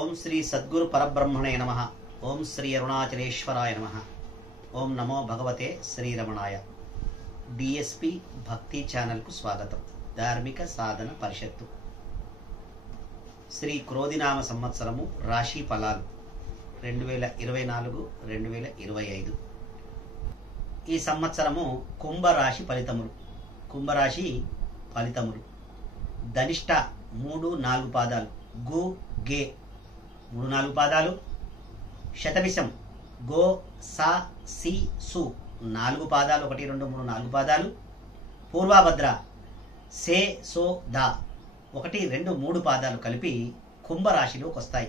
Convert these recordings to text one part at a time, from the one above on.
ఓం శ్రీ సద్గురు పరబ్రహ్మణే నమః. ఓం శ్రీ అరుణాచలేశ్వరాయ నమః. ఓం నమో భగవతే శ్రీరమణాయ. డిఎస్పి భక్తి ఛానల్కు స్వాగతం. ధార్మిక సాధన పరిషత్తు శ్రీ క్రోధినామ సంవత్సరము రాశి ఫలాలు 2024-2025. ఈ సంవత్సరము కుంభరాశి ఫలితములు. ధనిష్ట 3-4 పాదాలు, గు గే 3-4 పాదాలు, శతభిషం గో సా సి సు 4 పాదాలు, 1 2 3 4 పాదాలు, పూర్వభద్ర సే సో దా 1 2 3 పాదాలు కలిపి కుంభరాశిలోకి వస్తాయి.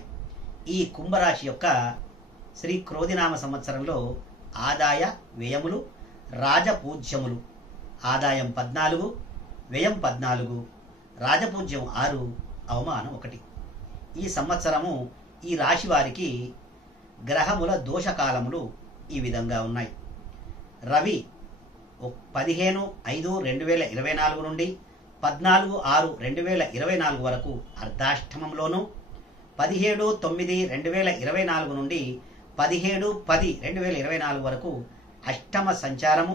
ఈ కుంభరాశి యొక్క శ్రీ క్రోధినామ సంవత్సరంలో ఆదాయ వ్యయములు రాజపూజ్యములు. ఆదాయం 14, వ్యయం 14, రాజపూజ్యం 6, అవమానం 1. ఈ సంవత్సరము ఈ రాశి వారికి గ్రహముల దోషకాలములు ఈ విధంగా ఉన్నాయి. రవి 15/5/2024 నుండి 14/6/2024 వరకు అర్ధాష్టమంలోను, 17/9/2024 నుండి 17/10/2024 వరకు అష్టమ సంచారము,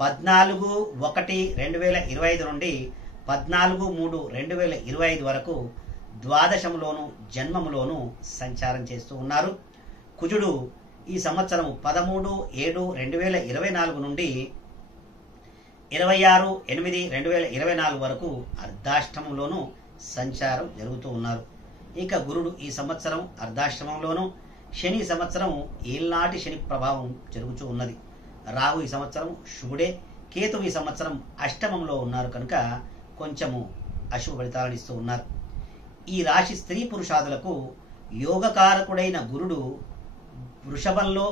14/1/2025 నుండి 14/3/2025 వరకు ద్వాదశములోను జన్మములోను సంచారం చేస్తూ ఉన్నారు. కుజుడు ఈ సంవత్సరం 13/7/2024 నుండి 26/8/2024 వరకు అర్ధాష్టమంలోను సంచారం జరుగుతూ ఉన్నారు. ఇక గురుడు ఈ సంవత్సరం అర్ధాష్టమంలోను, శని సంవత్సరం ఏళ్నాటి శని ప్రభావం జరుగుతూ ఉన్నది. రాహు ఈ సంవత్సరం శుభుడే, కేతు ఈ సంవత్సరం అష్టమంలో ఉన్నారు కనుక కొంచెము అశుభ ఫలితాలను ఇస్తూ ఉన్నారు. ఈ రాశి స్త్రీ పురుషాదులకు యోగకారకుడైన గురుడు వృషభంలో,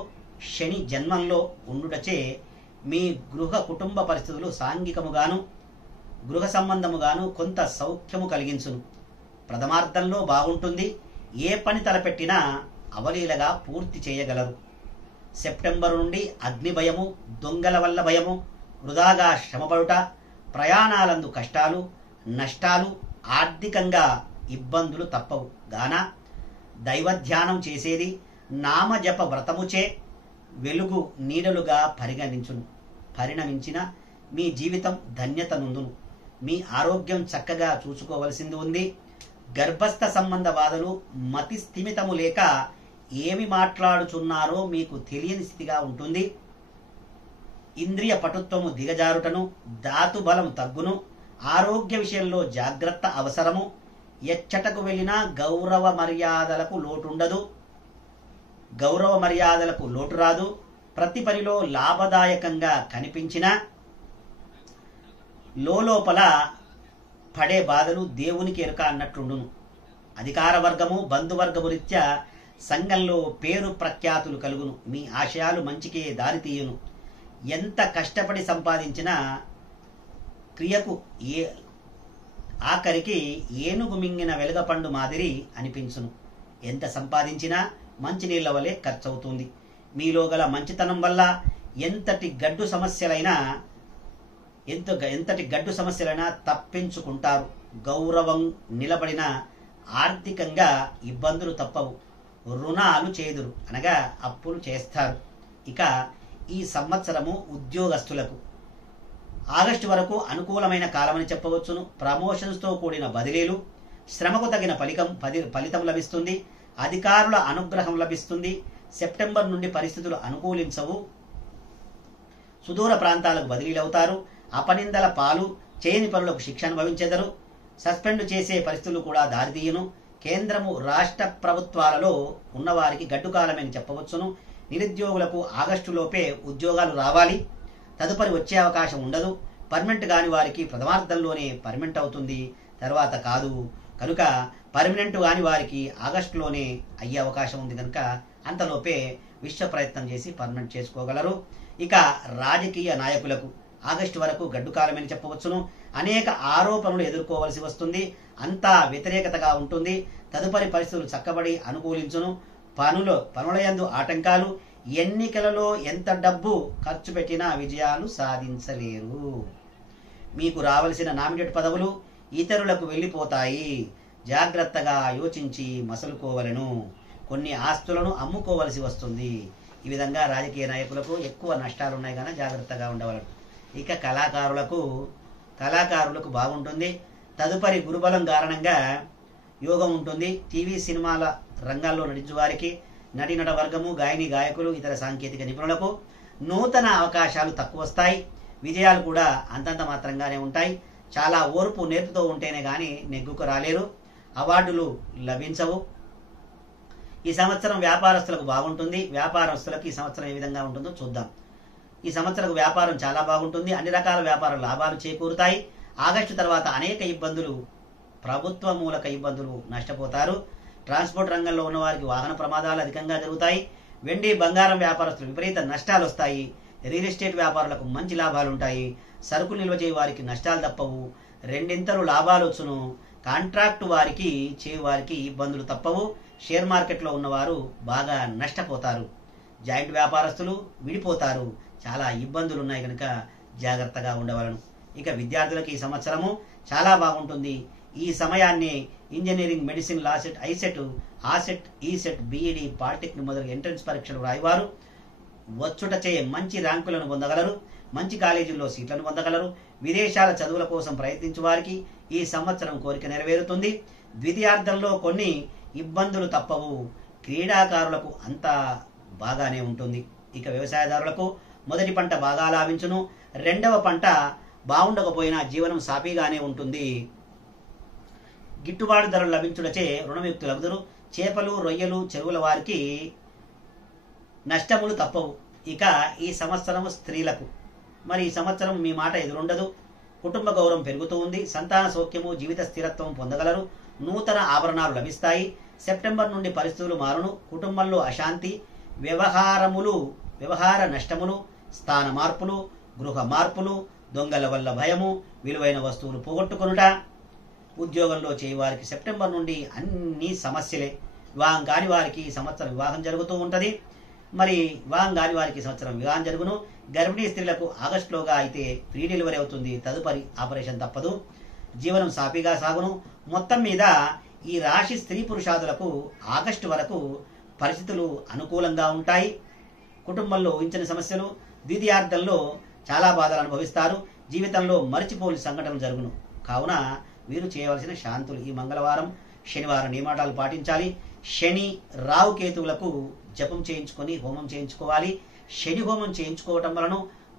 శని జన్మంలో ఉండుటచే మీ గృహ కుటుంబ పరిస్థితులు సాంఘికముగాను గృహ సంబంధముగాను కొంత సౌఖ్యము కలిగించును. ప్రథమార్థంలో బాగుంటుంది. ఏ పని తలపెట్టినా అవలీలగా పూర్తి చేయగలరు. సెప్టెంబరు నుండి అగ్ని భయము, దొంగల వల్ల భయము, వృధాగా శ్రమపడుట, ప్రయాణాలందు కష్టాలు, నష్టాలు, ఆర్థికంగా ఇబ్బందులు తప్పవు గాన దైవధ్యానం చేసేది నామజప వ్రతముచే వెలుగు నీడలుగా పరిణమించిన మీ జీవితం ధన్యత నుందును. మీ ఆరోగ్యం చక్కగా చూసుకోవలసింది ఉంది. గర్భస్థ సంబంధ బాధలు, మతి స్థిమితము లేక ఏమి మాట్లాడుచున్నారో మీకు తెలియని స్థితిగా ఉంటుంది. ఇంద్రియ పటుత్వము దిగజారుటను, ధాతు బలం తగ్గును. ఆరోగ్య విషయంలో జాగ్రత్త అవసరము. ఎచ్చటకు వెళ్ళినా గౌరవ మర్యాదలకు లోటు రాదు. ప్రతి పనిలో లాభదాయకంగా కనిపించిన లోపల పడే బాధలు దేవునికి ఎరుక అన్నట్లుండును. అధికార వర్గము, బంధువర్గము రీత్యా సంఘంలో పేరు ప్రఖ్యాతులు కలుగును. మీ ఆశయాలు మంచికే దారితీయును. ఎంత కష్టపడి సంపాదించినా క్రియకు ఆఖరికి ఏనుగు మింగిన వెలుగపండు మాదిరి అనిపించును. ఎంత సంపాదించినా మంచినీళ్ల వలె ఖర్చవుతుంది. మీలో గల మంచితనం వల్ల ఎంతటి గడ్డు సమస్యలైనా తప్పించుకుంటారు. గౌరవం నిలబడిన ఆర్థికంగా ఇబ్బందులు తప్పవు. రుణాలు చేదురు అనగా అప్పులు చేస్తారు. ఇక ఈ సంవత్సరము ఉద్యోగస్తులకు ఆగస్టు వరకు అనుకూలమైన కాలమని చెప్పవచ్చును. ప్రమోషన్స్తో కూడిన బదిలీలు, శ్రమకు తగిన ఫలితం లభిస్తుంది. అధికారుల అనుగ్రహం లభిస్తుంది. సెప్టెంబర్ నుండి పరిస్థితులు అనుకూలించవు. సుదూర ప్రాంతాలకు బదిలీలవుతారు. అపనిందల పాలు, చేయని పనులకు శిక్ష అనుభవించెదరు. సస్పెండ్ చేసే పరిస్థితులు కూడా దారితీయును. కేంద్రము, రాష్ట్ర ప్రభుత్వాలలో ఉన్నవారికి గడ్డు కాలమని చెప్పవచ్చును. నిరుద్యోగులకు ఆగస్టులోపే ఉద్యోగాలు రావాలి. తదుపరి వచ్చే అవకాశం ఉండదు. పర్మనెంట్ కాని వారికి ప్రథమార్థంలోనే పర్మనెంట్ అవుతుంది, తర్వాత కాదు. కనుక పర్మనెంట్ కాని వారికి ఆగస్టులోనే అయ్యే అవకాశం ఉంది కనుక అంతలోపే విశ్వ ప్రయత్నం చేసి పర్మనెంట్ చేసుకోగలరు. ఇక రాజకీయ నాయకులకు ఆగస్టు వరకు గడ్డు కాలమని చెప్పవచ్చును. అనేక ఆరోపణలు ఎదుర్కోవలసి వస్తుంది. అంతా వ్యతిరేకతగా ఉంటుంది. తదుపరి పరిస్థితులు చక్కబడి అనుకూలించును. పనులయందు ఆటంకాలు, ఎన్నికలలో ఎంత డబ్బు ఖర్చు పెట్టినా విజయాలు సాధించలేరు. మీకు రావలసిన నామినేట్ పదవులు ఇతరులకు వెళ్ళిపోతాయి. జాగ్రత్తగా యోచించి మసలుకోవలను. కొన్ని ఆస్తులను అమ్ముకోవలసి వస్తుంది. ఈ విధంగా రాజకీయ నాయకులకు ఎక్కువ నష్టాలు ఉన్నాయి కనుక జాగ్రత్తగా ఉండవలను. ఇక కళాకారులకు బాగుంటుంది. తదుపరి గురుబలం కారణంగా యోగం ఉంటుంది. టీవీ సినిమాల రంగాల్లో నటించు వారికి, నటీనట వర్గము, గాయని గాయకులు, ఇతర సాంకేతిక నిపుణులకు నూతన అవకాశాలు తక్కువ వస్తాయి. విజయాలు కూడా అంతంత మాత్రంగానే ఉంటాయి. చాలా ఓర్పు నేర్పుతో ఉంటేనే కానీ నెగ్గుకు రాలేరు. అవార్డులు లభించవు. ఈ సంవత్సరం వ్యాపారస్తులకు బాగుంటుంది. వ్యాపారస్తులకు ఈ సంవత్సరం ఏ విధంగా ఉంటుందో చూద్దాం. ఈ సంవత్సరం వ్యాపారం చాలా బాగుంటుంది. అన్ని రకాల వ్యాపార లాభాలు చేకూరుతాయి. ఆగస్టు తర్వాత అనేక ఇబ్బందులు, ప్రభుత్వ మూలక ఇబ్బందులు, నష్టపోతారు. ట్రాన్స్పోర్ట్ రంగంలో ఉన్న వారికి వాహన ప్రమాదాలు అధికంగా జరుగుతాయి. వెండి బంగారం వ్యాపారస్తులు విపరీత నష్టాలు వస్తాయి. రియల్ ఎస్టేట్ వ్యాపారులకు మంచి లాభాలు ఉంటాయి. సరుకులు నిల్వ చేయ వారికి నష్టాలు తప్పవు. రెండింతలు లాభాలు వచ్చును. కాంట్రాక్టు వారికి వారికి ఇబ్బందులు తప్పవు. షేర్ మార్కెట్లో ఉన్నవారు బాగా నష్టపోతారు. జాయింట్ వ్యాపారస్తులు విడిపోతారు. చాలా ఇబ్బందులు ఉన్నాయి కనుక జాగ్రత్తగా ఉండవలను. ఇక విద్యార్థులకు ఈ సంవత్సరము చాలా బాగుంటుంది. ఈ సమయాన్ని engineering, medicine, LAWCET, ICET, ASET, ECET, B Ed, polytechnic మొదలగు ఎంట్రన్స్ పరీక్షలు రాయవారు వచ్చుటచే మంచి ర్యాంకులను పొందగలరు. మంచి కాలేజీల్లో సీట్లను పొందగలరు. విదేశాల చదువుల కోసం ప్రయత్నించే వారికి ఈ సంవత్సరం కోరిక నెరవేరుతుంది. ద్వితీయార్థంలో కొన్ని ఇబ్బందులు తప్పవు. క్రీడాకారులకు అంతా బాగానే ఉంటుంది. ఇక వ్యవసాయదారులకు మొదటి పంట బాగా లాభించును. రెండవ పంట బాగుండకపోయినా జీవనం సాఫీగానే ఉంటుంది. గిట్టుబాటు ధరలు లభించుటచే రుణముక్తులగుదురు. చేపలు, రొయ్యలు, చెరువుల వారికి నష్టములు తప్పవు. ఇక ఈ సంవత్సరం స్త్రీలకు మరి ఈ సంవత్సరం మీ మాట ఎదురుండదు. కుటుంబ గౌరవం పెరుగుతూ ఉంది. సంతాన సౌఖ్యము, జీవిత స్థిరత్వం పొందగలరు. నూతన ఆభరణాలు లభిస్తాయి. సెప్టెంబర్ నుండి పరిస్థితులు మారును. కుటుంబంలో అశాంతి, వ్యవహార నష్టములు, స్థాన మార్పులు, గృహ మార్పులు, దొంగల వల్ల భయము, విలువైన వస్తువులు పోగొట్టుకొనుట. ఉద్యోగంలో చేయవారికి సెప్టెంబర్ నుండి అన్ని సమస్యలే. వివాహం కాని వారికి ఈ సంవత్సరం వివాహం జరుగుతూ ఉంటుంది. మరి వివాహం కాని వారికి ఈ సంవత్సరం వివాహం జరుగును. గర్భిణీ స్త్రీలకు ఆగస్టులోగా అయితే ప్రీ డెలివరీ అవుతుంది. తదుపరి ఆపరేషన్ తప్పదు. జీవనం సాఫీగా సాగును. మొత్తం మీద ఈ రాశి స్త్రీ పురుషాదులకు ఆగస్టు వరకు పరిస్థితులు అనుకూలంగా ఉంటాయి. కుటుంబంలో ఊహించని సమస్యలు, ద్వితీయార్థంలో చాలా బాధలు అనుభవిస్తారు. జీవితంలో మరిచిపోని సంఘటనలు జరుగును. కావున వీరు చేయవలసిన శాంతులు ఈ మంగళవారం, శనివారం నియమాలు పాటించాలి. శని, రావు, కేతువులకు జపం చేయించుకొని హోమం చేయించుకోవాలి. శని హోమం చేయించుకోవటం వలన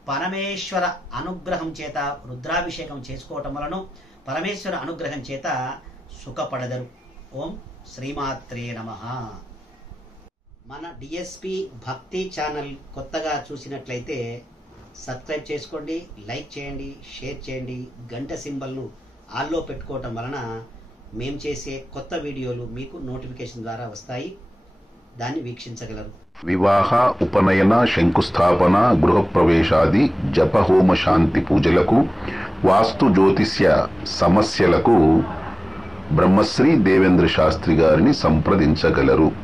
పరమేశ్వర అనుగ్రహం చేత, రుద్రాభిషేకం చేసుకోవటం వలన పరమేశ్వర అనుగ్రహం చేత సుఖపడదరు. ఓం శ్రీమాత్రే నమః. మన డిఎస్పి భక్తి ఛానల్ కొత్తగా చూసినట్లయితే సబ్స్క్రైబ్ చేసుకోండి, లైక్ చేయండి, షేర్ చేయండి. గంట సింబల్ను ఆల్లో పెట్టుకోవటం వలన మేము చేసే కొత్త వీడియోలు మీకు నోటిఫికేషన్ ద్వారా వస్తాయి. దాన్ని వీక్షించగలరు. వివాహ, ఉపనయన, శంకుస్థాపన, గృహప్రవేశాది జపహోమ శాంతి పూజలకు, వాస్తు జ్యోతిష్య సమస్యలకు బ్రహ్మశ్రీ దేవేంద్ర శాస్త్రి గారిని సంప్రదించగలరు.